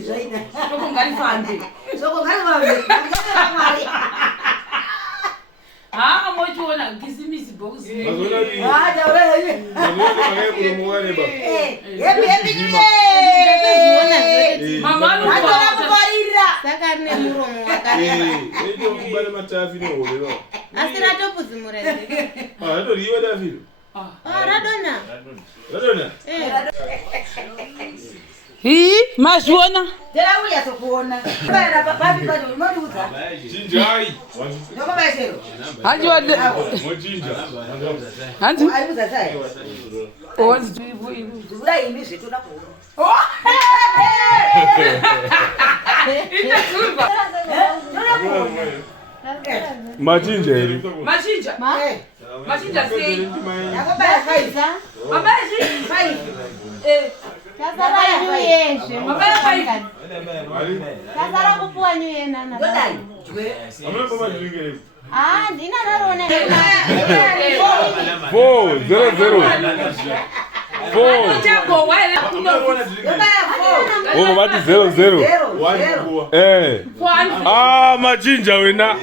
zvaina. Soko ngarifambe. Soko ngarifambe. Ah, mochiona kisimisi box. Ah, taura hivi. Mama Hata kufarira. Saka ne muromo wakati. Ndio kubale matafi ne olelo. Asira topuzi murende. Ah, ndo riwa David. Radona. Radona. Mazviona? Tera uya sokuona. Bana papi pacho unoduza. Jinjai. Ndoko baisero. Hanzi wade. Mojinja. Hanzi? Aibuza sai. Owanzi Zura imi zvetoda kuona. ita zurba. Majinja eri. Machinja. Machinja sei. Yakobaya faiza. Mabaji. Fai. Kasara nyuye. Mabaya fai. Kasara kupuwa nyuye nana. Dodai. Amna kama dringere. Ah, ndina narone. 4-0-0. 4. Chago wale. Oh, what is 0-0? Eh. Ah, majinja wena.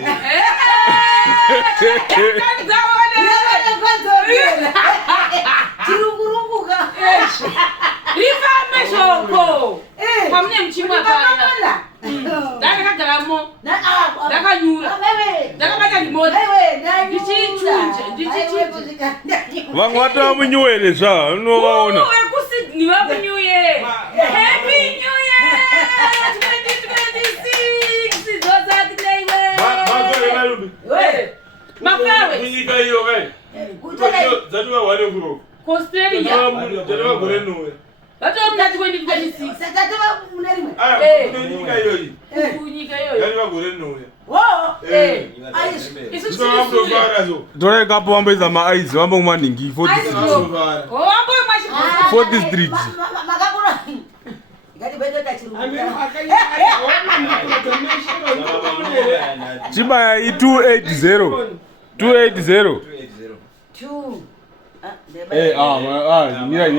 Chirungurunguka. Rifambe shoko. Pamune mchimwa pana. Ndakagamo. Ndakanyura. Ndakabata limoni. Ndichichunja. Vangwata munywele zva unovaona. Uwe kuSydney wakunyuye. Happy New Year 2026. Doza kidaiwe. Mai Rumbi. Makawe. Kunyika iyo kai. Zatuwa wale kuro. Australia. Zatuwa gore nuwe. Zatuwa mnati 2026. Sakatova munerimwe. Ah, kunyika iyo. Kunyika yoyo. Zatuwa gore nuwe. Dore kapo wambeza ma-eyes, wambo mwaningi 4th Street. Makakura. Ngati beta chirunguka. Chibaya i 280. 280. 2. Mira.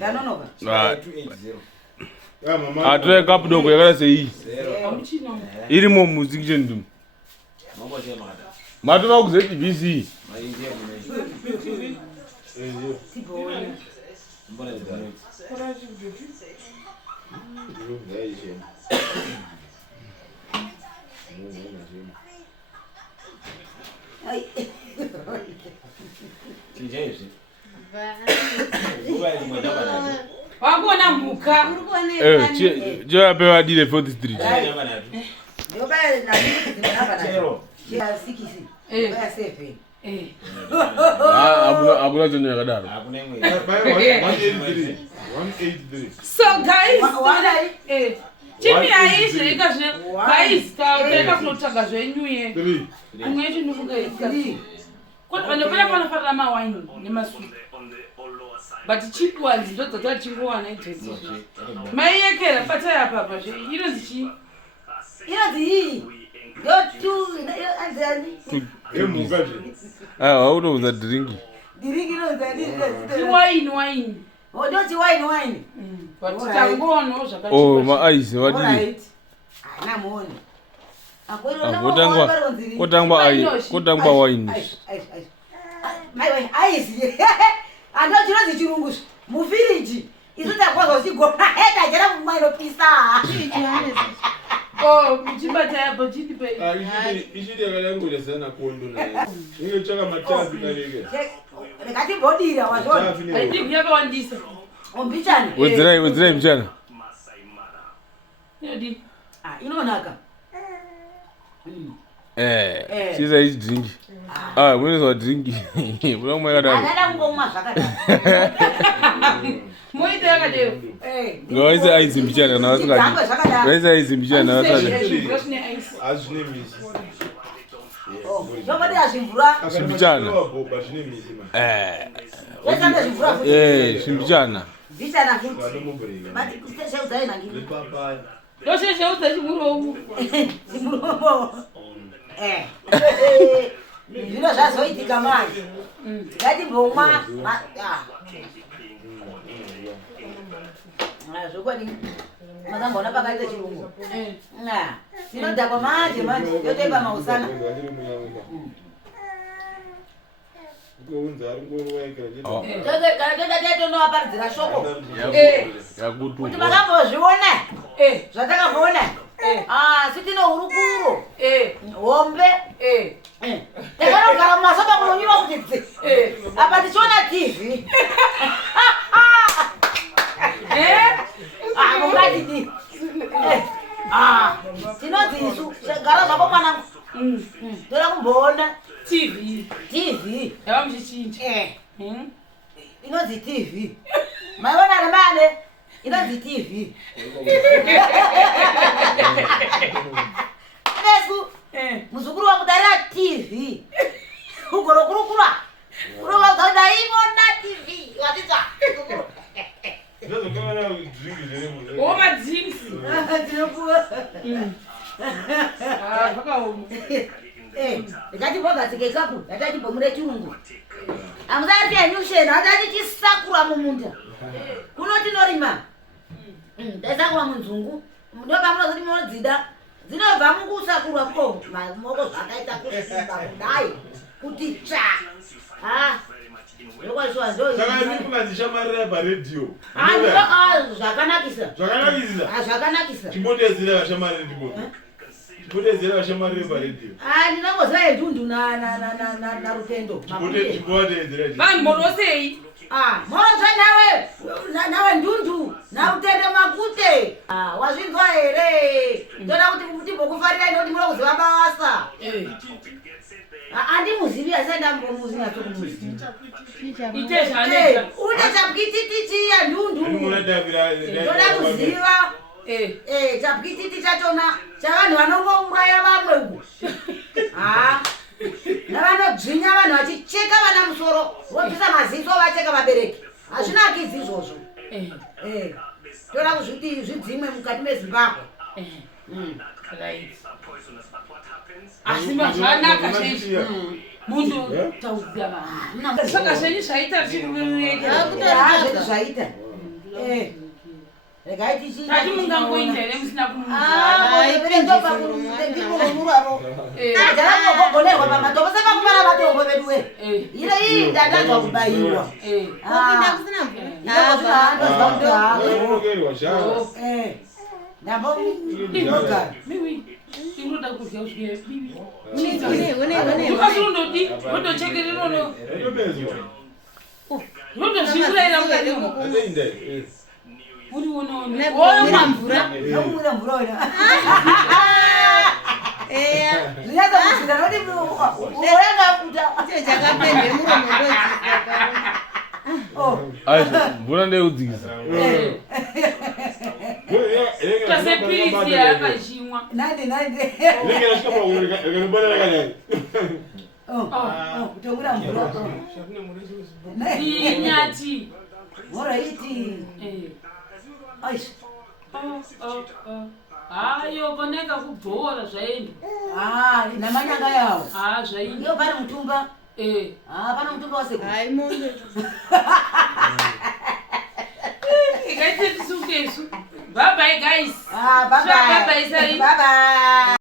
Ganonoka. Atoe kapu doko yakala sei. Irimo music chendum. Matova kuze TBC. Wabona mbuka. Je apewa dire 4th Street. Ndobaya na ndinapa na. Ya 6. Ya 7. Abula jono yakadaro. 183. So guys, Chimi aishe ikazve guys tauteka kunotsvaga zvenyuye. Amwe edu nufuga ikazvi. Kodwa vanopera panofarira mawine nemasupu. But cheap ones ndo dzatachingowana idzodzo. Mai yekera pata apa pazve inonzi chi? Inonzi hii. Yotu anzani. Emukaje. Waunoudza drinki. Drinki inonzi Wine. Ndoti wine. But tangono zvakachipa. Oh, ma-eyes wadini. Ana muone. Kotangwa wine. Eyes. Ando chinozi chirungu mufiriji. Isitakwazwa chigona heta jera mumairo pisa. Oh, mchibata yapo chipe. Ishidi yakalanguja sana kondo na. Ninge chaka matafi na lege. Rekati bodira wazona. Aidi yakawandisa. Ombichana. Wedzera mchana. Yodi. Inonaka. Siza ichi drinki. Mwene zwa drinki. Mwana mwa yakadaro. Anada ngomwa zvakadaro. Moite yakadero. Ngawaise aizi mchana na wasingadi. Ngawaise aizi mchana na wasingadi. Azvine misi. Zvobadi azvimvura. Shimbichana. Shimbichana. Bichana futi. Mati kusesheuza nangi. Ndoshesheuza chimurowu. Chimurowu. Zvino zvazoitika manje. Ngatimbomwa. kwani mazambona pakaita chirungu tinodhakwa manje yotoipa mausana tonovaparadzira shoko kuti makambozviona zvatakambona sitino hurukuro hombe takanogara mumasoba munonyuva kuti dzi apa tichiona tv mungatidi tinodzi isu gara zvako mwanangu toda kumboona tv yava muchichinja inodzi tv maiona remane inodzi tv nesu muzukuru wangu darira tv ugorokurukura unovaza ndaimona tv watita madzingisi ndakatibhogatike kapu yatachibhomure chirungu amusatianyushena atatichisakura mumunda kuno tinorima taisakura munzungu ndopamunozoti munodzida dzinobva mukusakurwa ko maoko zvakaita kusimba kudai kuti tsva zvakanakisa paredhiyo zvakanakisa chimbodedzera vashamarire chimbodedzera vashamarire paredhiyo ndinongoziva yendundu narutendo vanhu morosei morozva nawe ndundu narutendo makute wazvinzwa here toda kuti timbokufarira inoti muri kuziva basa andimuzivi asi ndambomuzi natsokumuzi ite zvaaneta une chapwitititi yandundu toda kuziva chapwititi chachona chavanhu vanongouraya vamwe uku navanobzvinya vanhu vachicheka vana musoro vobvisa maziso vacheka vabereki hazvinakidzi izvozvo toda kuzviti zvidzimwe mukati mezimbabwe asi mazvanaka zvezvi mundu saka zvenyu zvaita zvedu zvaita ati mungangoinda here musina kumuaendobvakurimuraro daragogonerwa pamatopo sepakuvara vatombo veduwe ire iyi ndatadzwa kubayiwa ndambomugara inoda kudya usvike ukasi undodi undochekererono undozvivuraira mukatimo uriwonoomura mvura nokumwira mvura ona zvinyaza kuzira noti urengakuta chakapende muromo mvura ndeudzikisa tasepirisi yakachimwa kutomwira mvura inyati moraiti hayo koneka kubhora zvaenda namanyanga yawo zvaenda iyo pane mutumba pane mutumba wasekuru ikaite tisukesu bye bye guys bye bye. Bye bye.